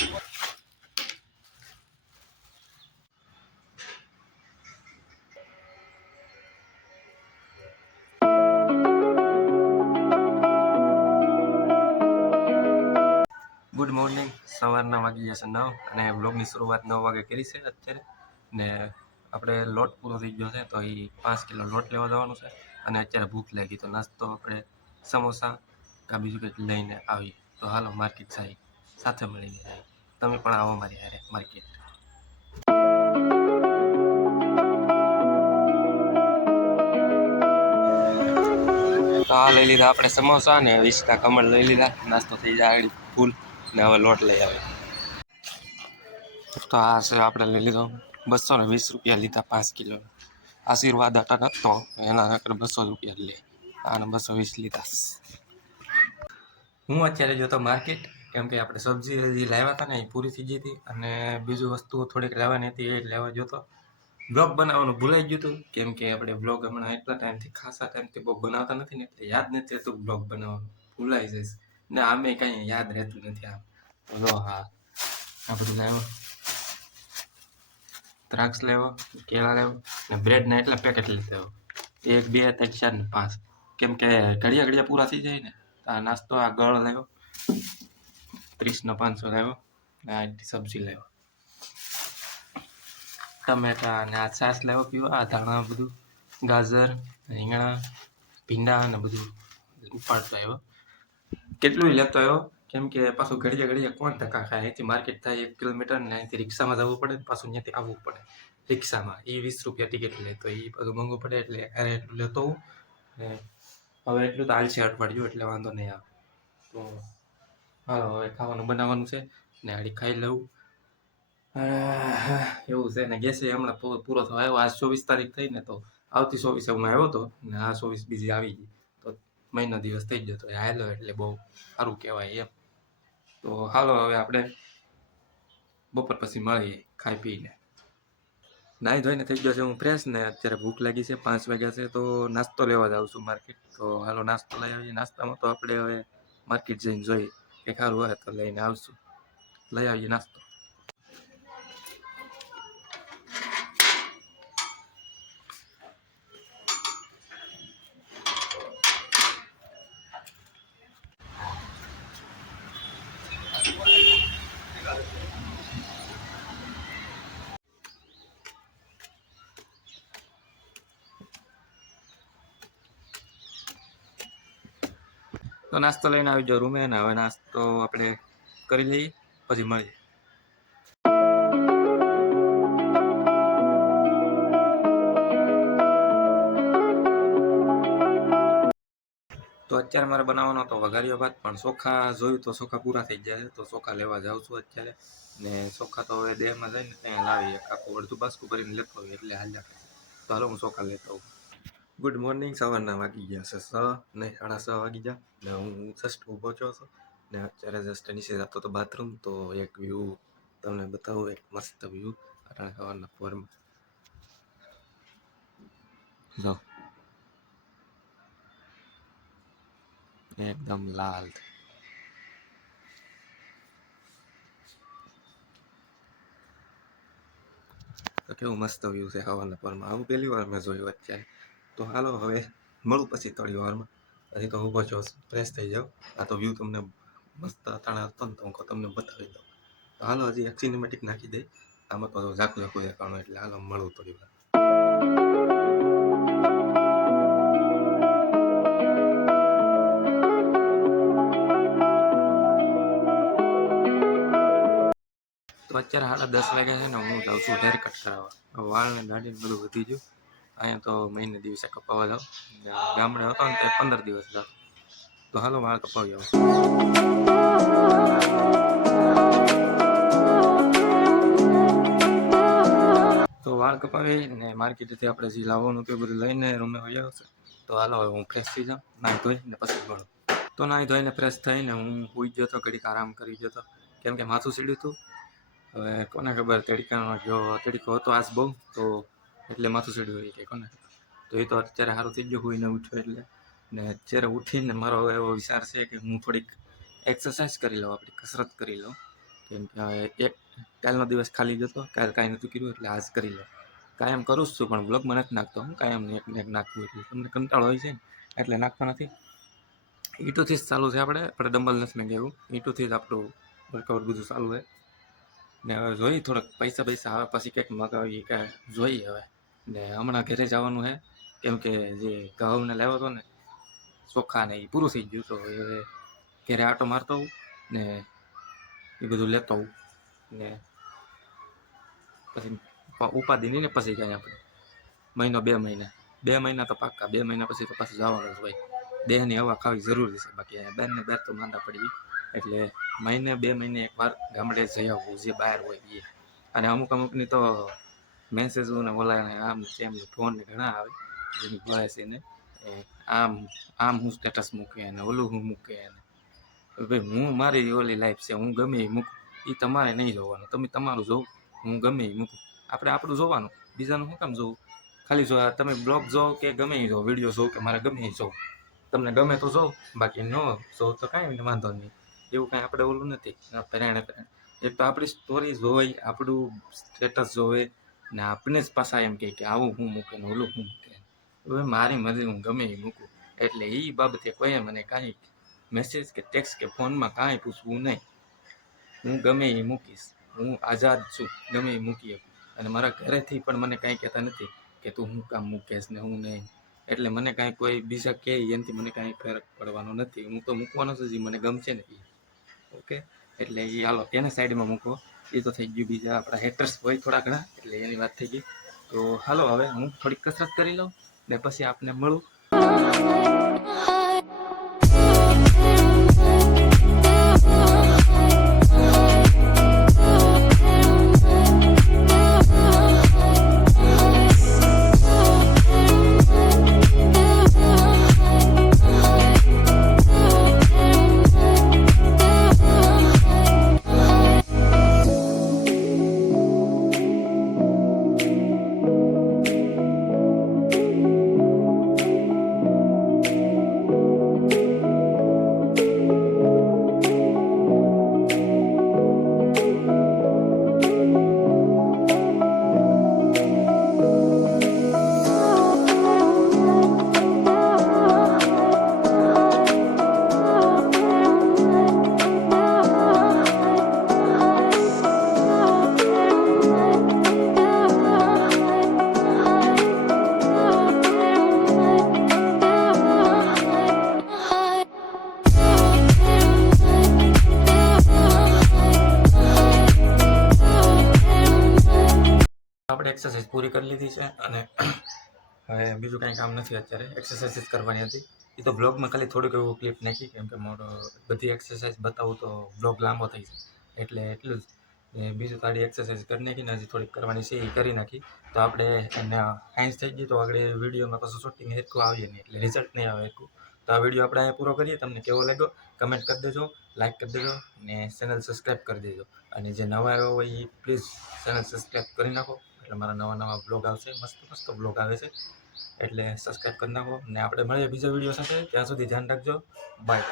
Good morning. સવારના વાગી જશે 9 અને બ્લોગની શરૂઆત 9 વાગે કરી છે અત્યારે. ને આપણે લોટ પૂરો થઈ ગયો છે તો એ 5 કિલો લોટ લેવા જવાનું છે. અને અત્યારે ભૂખ લાગી તો નાસ્તો આપણે સમોસા કાં બીજું કંઈક લઈને આવીએ. તો હાલો માર્કેટ જાય, સાથે મળીને જાય. તમે પણ આવો મારી હારે માર્કેટ. તો આ લઈ લીધા આપણે સમોસા ને 20 કમળ લઈ લીધા. નાસ્તો થઈ જાય ફૂલ. ને હવે લોટ લઈ આવે. તો આ છે આપણે લઈ લીધો 220 રૂપિયા લીધા 5 કિલો. આશીર્વાદ આટા નતો એના 200 રૂપિયા લે. આને 220 લીધા. હું અત્યારે જોતો માર્કેટ, કેમ કે આપણે સબ્જી લાવ્યા હતા ને એ પૂરી થઈ ગઈ હતી અને બીજું વસ્તુ થોડીક લાવવાની હતી એ લેવા જોતો. બ્લોગ બનાવવાનું ભૂલાઈ ગયું હતું, કેમ કે આપણે બ્લોગ હમણાં એટલા ટાઈમથી ખાસા ટાઈમથી બહુ બનાવતા નથી ને એટલે યાદ નથી રહેતું. બ્લોગ બનાવવાનું ભૂલાઈ જઈશ ને આમે કાંઈ યાદ રહેતું નથી. આમ તો હા, આ બધું લાવ્યો, દ્રાક્ષ લેવો, કેળા લેવો ને બ્રેડના એટલા પેકેટ લીધા. 1 2 3 4 ને 5, કેમ કે ઘડિયા ઘડિયા પૂરા થઈ જાય ને. આ નાસ્તો આ ગળ લેવો 30 નો 500 લેવો ને આ સબ્જી લેવો, ટમેટા ને આ છાશ લેવો પીવા, આ ધાણા બધું, ગાજર, રીંગણા, ભીંડા ને બધું ઉપાડતો આવ્યો. કેટલું લેતો આવ્યો, કેમ કે પાછું ઘડિયા ઘડિયા કોણ ધક્કા ખાય. અહીંથી માર્કેટ થાય 1 કિલોમીટર ને અહીંથી રિક્ષામાં જવું પડે ને પાછું ત્યાંથી આવવું પડે રિક્ષામાં. એ 20 રૂપિયા ટિકિટ લે તો એ બધું મોંઘું પડે એટલે અરે એટલું લેતો હું. ને હવે એટલું તો હાલશે અઠવાડિયું એટલે વાંધો નહીં આવે. તો હાલો હવે ખાવાનું બનાવવાનું છે ને આડી ખાઈ લઉં. એવું છે ને ગેસે હમણાં પૂરો થયો આવ્યો. આજ 24 તારીખ થઈ ને તો આવતી 24 હું આવ્યો હતો ને આ 24 બીજી આવી ગઈ તો મહિનો દિવસ થઈ ગયો. તો હાલો એટલે બહુ સારું કહેવાય એમ. તો હાલો હવે આપણે બપોર પછી મળીએ ખાઈ પીને. નાહી ધોઈને થઈ ગયો છે હું ફ્રેશ ને અત્યારે ભૂખ લાગી છે. 5 વાગ્યા છે તો નાસ્તો લેવા જાઉં છું માર્કેટ. તો હાલો નાસ્તો લઈ આવીએ. નાસ્તામાં તો આપણે હવે માર્કેટ જઈને જોઈએ કે સારું હોય તો લઈને આવશું. લઈ આવીએ નાસ્તો. તો નાસ્તો લઈને આવી જાઓ રૂમે ને હવે નાસ્તો આપણે કરી લઈએ પછી મળીએ. તો અત્યારે મારે બનાવવાનો હતો વઘાર્યો ભાત, પણ ચોખા જોયું તો ચોખા પૂરા થઈ ગયા છે તો ચોખા લેવા જાઉં છું અત્યારે. ને ચોખા તો હવે દેહમાં જઈને ત્યાં લાવીએ, આખું અડધું બાસ્કું ભરીને લેતો હોય એટલે હાલ્યા. તો હાલો હું ચોખા લેતો હોઉં. Good morning. સવારના વાગી ગયા છે 6 ને 6:30 વાગી ગયા ને હું જસ્ટ ઊભો છું ને અત્યારે જસ્ટ નીચે જતો હતો બાથરૂમ. તો એક વ્યૂ તમને બતાવું, એક મસ્ત વ્યૂ અટાણે સવારના પોરમાં. જો એકદમ લાલ. તો કેવું મસ્ત વ્યૂ છે સવારના પોરમાં. આવું પહેલી વાર મેં જોયું અત્યારે. તો હાલો હવે મળું પછી થોડી વારમાં. હજી તો ઊભો છો, ફ્રેશ થઈ જાઓ. આ તો વ્યૂ તમને મસ્ત અટાણે હતો ને તો હું તમને બતાવી દઉં. તો હાલો હજી એક સિનેમેટિક નાખી દઈ. આમાં તો ઝાકું ઝાકું દેખાણું એટલે હાલો મળું થોડી વાર. તો અત્યારે 10:30 વાગ્યા છે ને હું જાઉં છું હેર કટ કરાવવા. વાળ ને દાઢી બધું વધી ગયું. અહીંયા તો મહિને દિવસે કપાવવા જાઉં. ગામડે હતો ને તો 15 દિવસ જાઉં. તો હાલો વાળ કપાવી આવો. તો વાળ કપાવી ને માર્કેટેથી આપણે જે લાવવાનું તે બધું લઈને રૂમે વહી આવશે. તો હાલો હવે હું ફ્રેશ થઈ જાઉં, નાહી ધોઈને પછી મળું. તો નાહી ધોઈને ફ્રેશ થઈને હું સૂઈ ગયો હતો, ઘડીક આરામ કરી ગયો હતો કેમ કે માથું સીડ્યું હતું. હવે કોને ખબર તડકાનો જો તડકો હતો આજ બહુ, તો એટલે માથું સીડ્યું હોય કે કોને. તો એ તો અત્યારે સારું થઈ ગયું હોઈને ઉઠ્યો એટલે. ને અત્યારે ઉઠીને મારો એવો વિચાર છે કે હું થોડીક એક્સરસાઇઝ કરી લઉં, આપણી કસરત કરી લઉં. કેમ કે હવે એક કાલનો દિવસ ખાલી જતો, કાલ કાંઈ નહોતું કર્યું એટલે આજ કરી લે. કાયમ કરું જ છું પણ બ્લોગમાં નથી નાખતો. હું કાયમ એક ને એક નાખવું એટલે તમને કંટાળો હોય છે ને એટલે નાખતો નથી. ઈટુથી જ ચાલુ છે આપણે ડમ્બલ નથી મંગાવ્યું, ઈટુથી જ આપણું વર્કઆઉટ બધું ચાલુ છે. ને હવે જોઈએ થોડાક પૈસા આવે પછી કંઈક મગાવીએ કાંઈ જોઈએ હવે. ને હમણાં ઘરે જવાનું છે કેમ કે જે ઘઉંને લાવ્યો હતો ને ચોખા ને એ પૂરું થઈ ગયું, તો હવે ઘરે આટો મારતો હોઉં ને એ બધું લેતો હોઉં ને પછી ઉપાધિ નહીં ને પછી કાંઈ આપણે મહિનો 2 મહિના તો પાક્કા, 2 મહિના પછી તો પાછું જવાનું જ હોય. દેહની હવા ખાવી જરૂરી છે, બાકી બેનને બેર તો માંદા પડી. એટલે મહિને 2 મહિને એકવાર ગામડે જઈ આવવું જે બહાર હોય એ. અને અમુકની તો મેસેજો ને ઓલા આમ તેમ ફોન ઘણા આવે જેની ભય છે ને આમ હું સ્ટેટસ મૂકે ને ઓલું હું મૂકે ને ભાઈ હું મારી ઓલી લાઈફ છે, હું ગમે એ મૂકું, એ તમારે નહીં જોવાનું. તમે તમારું જોવું, હું ગમે એ મૂકું. આપણે આપણું જોવાનું, બીજાનું શું કામ જોવું? ખાલી જો તમે બ્લોગ જોવો કે ગમે એ જોવો, વિડીયો જોવો કે મારે ગમે એ જોવો, તમને ગમે તો જોવો, બાકી ન જોવો તો કાંઈ વાંધો નહીં. એવું કાંઈ આપણે ઓલું નથી પહેરાણે. એક તો આપણી સ્ટોરી જોવે, આપણું સ્ટેટસ જોવે ને આપણે જ પાછા એમ કે આવું હું મૂકે ને ઓલું હું મૂકે. હવે મારી મરજી, હું ગમે એ મૂકું. એટલે એ બાબતે કોઈ મને કાંઈ મેસેજ કે ટેક્સ્ટ કે ફોનમાં કાંઈ પૂછવું નહીં. હું ગમે એ મૂકીશ, હું આઝાદ છું, ગમે એ મૂકી શકું. અને મારા ઘરેથી પણ મને કાંઈ કહેતા નથી કે તું હું કામ મૂકેશ ને હું નહીં. એટલે મને કાંઈ કોઈ બીજા કહે એનાથી મને કાંઈ ફરક પડવાનો નથી. હું તો મૂકવાનો છું, જે મને ગમશે ને એ. ઓકે, એટલે એ હાલો એને સાઈડમાં મૂકો. એ તો થઈ ગયું, બીજા આપણા હેટર્સ હોય થોડા ઘણા, એટલે એની વાત થઈ ગઈ. તો હાલો હવે હું થોડીક કસરત કરી લઉં ને પછી આપને મળું. આપણે એક્સરસાઇઝ પૂરી કરી લીધી છે અને હવે બીજું કાંઈ કામ નથી અત્યારે. એક્સરસાઇઝ જ કરવાની હતી. એ તો બ્લોગમાં ખાલી થોડુંક એવું ક્લિપ નાખી, કેમ કે મારો બધી એક્સરસાઇઝ બતાવું તો બ્લોગ લાંબો થઈ જાય, એટલે એટલું જ. બીજું તારી એક્સરસાઇઝ કરી નાખીને હજી થોડીક કરવાની છે એ કરી નાખી. તો આપણે એને સાયન્સ થઈ ગઈ તો આગળ વિડીયોમાં પાછું શૂટિંગ હેરખું આવીએ નહીં, એટલે રિઝલ્ટ નહીં આવે હેરખું. તો આ વિડીયો આપણે અહીંયા પૂરો કરીએ. તમને કેવો લાગ્યો કમેન્ટ કરી દેજો, લાઇક કરી દેજો અને ચેનલ સબસ્ક્રાઈબ કરી દેજો. અને જે નવા આવ્યો હોય એ પ્લીઝ ચેનલ સબસ્ક્રાઈબ કરી નાખો, એટલે મારા નવા બ્લોગ આવશે. મસ્ત બ્લોગ આવે છે, એટલે સબસ્ક્રાઈબ કરી નાખો. ને આપણે મળીએ બીજા વિડીયો સાથે. ત્યાં સુધી ધ્યાન રાખજો. બાય.